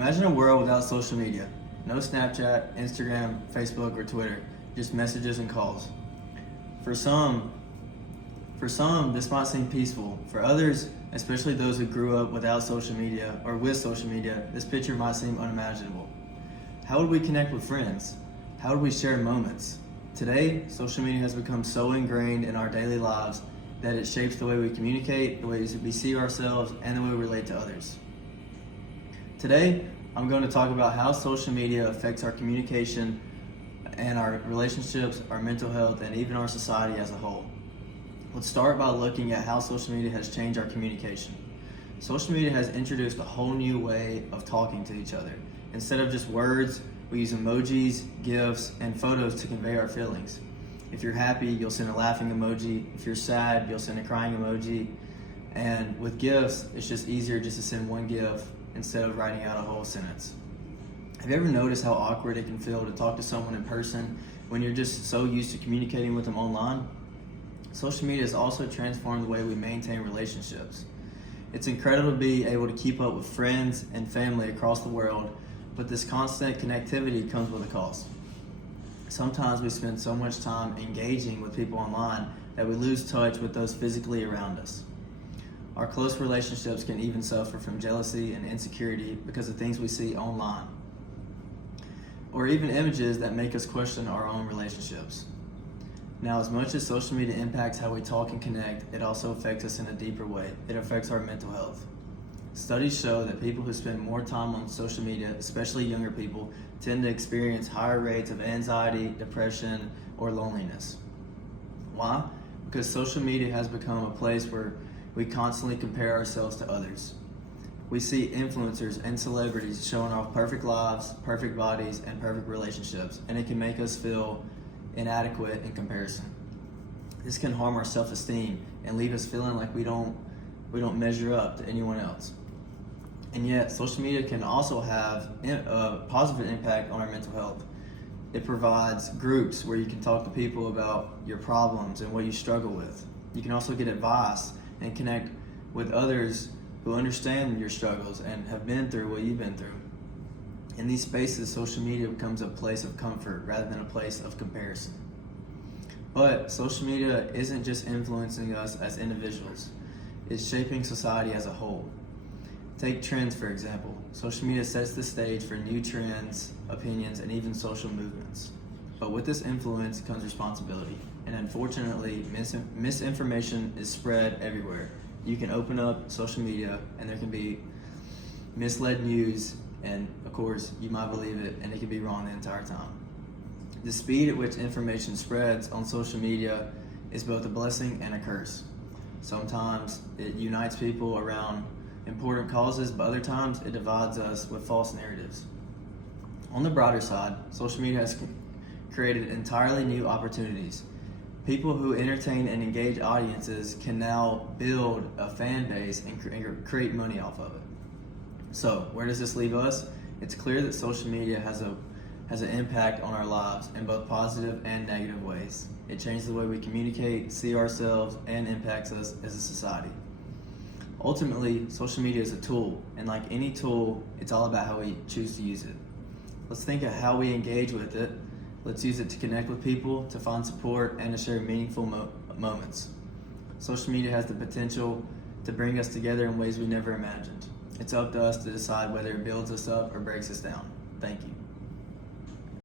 Imagine a world without social media. No Snapchat, Instagram, Facebook, or Twitter, just messages and calls. For some, this might seem peaceful. For others, especially those who grew up without social media or with social media, this picture might seem unimaginable. How would we connect with friends? How would we share moments? Today, social media has become so ingrained in our daily lives that it shapes the way we communicate, the way we see ourselves, and the way we relate to others. Today, I'm going to talk about how social media affects our communication and our relationships, our mental health, and even our society as a whole. Let's start by looking at how social media has changed our communication. Social media has introduced a whole new way of talking to each other. Instead of just words, we use emojis, GIFs, and photos to convey our feelings. If you're happy, you'll send a laughing emoji. If you're sad, you'll send a crying emoji. And with GIFs, it's just easier just to send one GIF instead of writing out a whole sentence. Have you ever noticed how awkward it can feel to talk to someone in person when you're just so used to communicating with them online? Social media has also transformed the way we maintain relationships. It's incredible to be able to keep up with friends and family across the world, but this constant connectivity comes with a cost. Sometimes we spend so much time engaging with people online that we lose touch with those physically around us. Our close relationships can even suffer from jealousy and insecurity because of things we see online, or even images that make us question our own relationships. Now, as much as social media impacts how we talk and connect, it also affects us in a deeper way. It affects our mental health. Studies show that people who spend more time on social media, especially younger people, tend to experience higher rates of anxiety, depression, or loneliness. Why? Because social media has become a place where we constantly compare ourselves to others. We see influencers and celebrities showing off perfect lives, perfect bodies, and perfect relationships, and it can make us feel inadequate in comparison. This can harm our self-esteem and leave us feeling like we don't measure up to anyone else. And yet, social media can also have a positive impact on our mental health. It provides groups where you can talk to people about your problems and what you struggle with. You can also get advice and connect with others who understand your struggles and have been through what you've been through. In these spaces, social media becomes a place of comfort rather than a place of comparison. But social media isn't just influencing us as individuals, it's shaping society as a whole. Take trends, for example. Social media sets the stage for new trends, opinions, and even social movements. But with this influence comes responsibility. And unfortunately, misinformation is spread everywhere. You can open up social media and there can be misled news, and of course, you might believe it and it can be wrong the entire time. The speed at which information spreads on social media is both a blessing and a curse. Sometimes it unites people around important causes, but other times it divides us with false narratives. On the brighter side, social media has created entirely new opportunities. People who entertain and engage audiences can now build a fan base and create money off of it. So, where does this leave us? It's clear that social media has an impact on our lives in both positive and negative ways. It changes the way we communicate, see ourselves, and impacts us as a society. Ultimately, social media is a tool, and like any tool, it's all about how we choose to use it. Let's think of how we engage with it. Let's use it to connect with people, to find support, and to share meaningful moments. Social media has the potential to bring us together in ways we never imagined. It's up to us to decide whether it builds us up or breaks us down. Thank you.